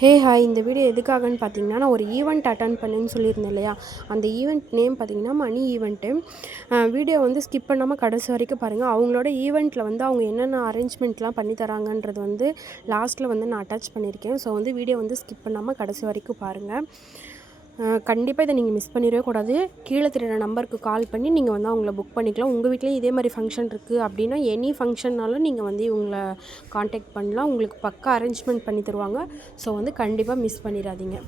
Hi இந்த video எதுக்காகன்னு பார்த்தீங்கன்னா, நான் ஒரு ஈவெண்ட் அட்டெண்ட் பண்ணேன்னு சொல்லியிருந்தேன் இல்லையா? அந்த ஈவெண்ட் நேம் பார்த்தீங்கன்னா, மணி ஈவெண்ட்டு. வீடியோ வந்து ஸ்கிப் பண்ணாமல் கடைசி வரைக்கும் பாருங்கள். அவங்களோட ஈவெண்ட்டில் வந்து அவங்க என்னென்ன அரேஞ்ச்மெண்ட்லாம் பண்ணி தராங்கன்றது வந்து லாஸ்ட்டில் வந்து நான் அட்டாச் பண்ணியிருக்கேன். ஸோ வந்து வீடியோ வந்து ஸ்கிப் பண்ணாமல் கடைசி வரைக்கும் பாருங்கள். கண்டிப்பாக இதை நீங்கள் மிஸ் பண்ணிடவே கூடாது. கீழே தெரியுற நம்பருக்கு கால் பண்ணி நீங்கள் வந்து அவங்கள புக் பண்ணிக்கலாம். உங்கள் வீட்லேயும் இதே மாதிரி ஃபங்க்ஷன் இருக்குது அப்படின்னா, எனி ஃபங்க்ஷன்னாலும் நீங்கள் வந்து இவங்கள காண்டாக்ட் பண்ணலாம். உங்களுக்கு பக்கா அரேஞ்ச்மெண்ட் பண்ணி தருவாங்க. ஸோ வந்து கண்டிப்பாக மிஸ் பண்ணிடாதீங்க.